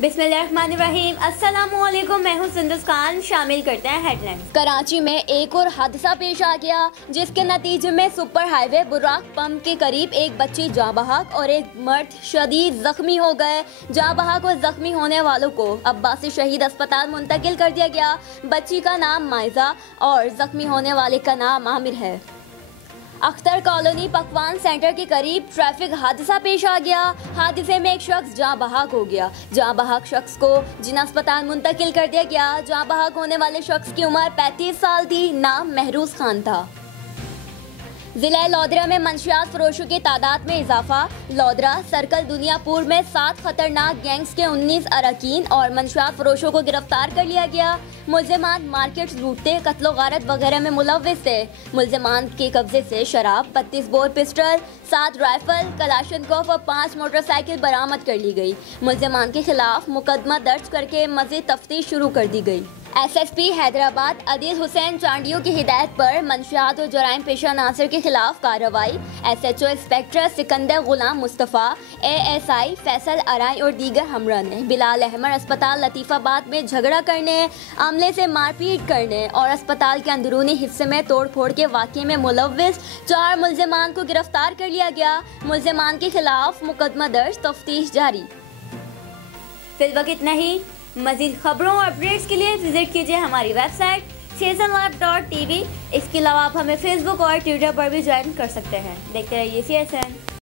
बिस्मिल्लाहिर्रहमानिर्रहीम। अस्सलामुअलैकुम, मैं हूँ सुंदस खान। शामिल करते हैं हेडलाइंस। कराची में एक और हादसा पेश आ गया, जिसके नतीजे में सुपर हाईवे बुराक पंप के करीब एक बच्ची जाँ बहक और एक मर्द शदीद जख्मी हो गए। जाँ बहक और जख्मी होने वालों को अब्बासी शहीद अस्पताल मुंतकिल कर दिया गया। बच्ची का नाम माइजा और जख्मी होने वाले का नाम आमिर है। अख्तर कॉलोनी पकवान सेंटर के करीब ट्रैफिक हादसा पेश आ गया। हादसे में एक शख्स जाँ बहक हो गया। जाँ बहक शख्स को जिना अस्पताल मुंतकिल कर दिया गया। जाँ बहक होने वाले शख्स की उम्र 35 साल थी। नाम महरूज खान था। जिला लौदरा में मंशियात फरोशों की तादाद में इजाफा। लौदरा सर्कल दुनियापुर में 7 खतरनाक गैंग्स के 19 अरकान और मंशियात फरोशों को गिरफ्तार कर लिया गया। मुल्जिमान मार्केट लूटते, कत्लो गारत वगैरह में मुलव्विस थे। मुल्जिमान के कब्जे से शराब, 32 बोर पिस्टल, 7 राइफल, कलाशनकोफ और 5 मोटरसाइकिल बरामद कर ली गई। मुल्जिमान के खिलाफ मुकदमा दर्ज करके मज़ीद तफ्तीश शुरू कर दी गई। SSP हैदराबाद अदील हुसैन चांडियों की हिदायत पर मंशियात और जराइम पेशा नासिर के खिलाफ कार्रवाई। SHO इंस्पेक्टर सिकंदर गुलाम मुस्तफ़ा, ASI फैसल अराई और दीगर हमरा ने बिलाल अहमद अस्पताल लतीफ़ाबाद में झगड़ा करने, अमले से मारपीट करने और अस्पताल के अंदरूनी हिस्से में तोड़ फोड़ के वाक़े में मुलव्विस 4 मुल्जिमान को गिरफ्तार कर लिया गया। मुल्जिमान के खिलाफ मुकदमा दर्ज, तफ्तीश जारी। फिलहाल इतना ही। मज़ीद खबरों और अपडेट्स के लिए विजिट कीजिए हमारी वेबसाइट csanlive.tv। इसके अलावा आप हमें फेसबुक और ट्विटर पर भी ज्वाइन कर सकते हैं। देखते रहिए CSN।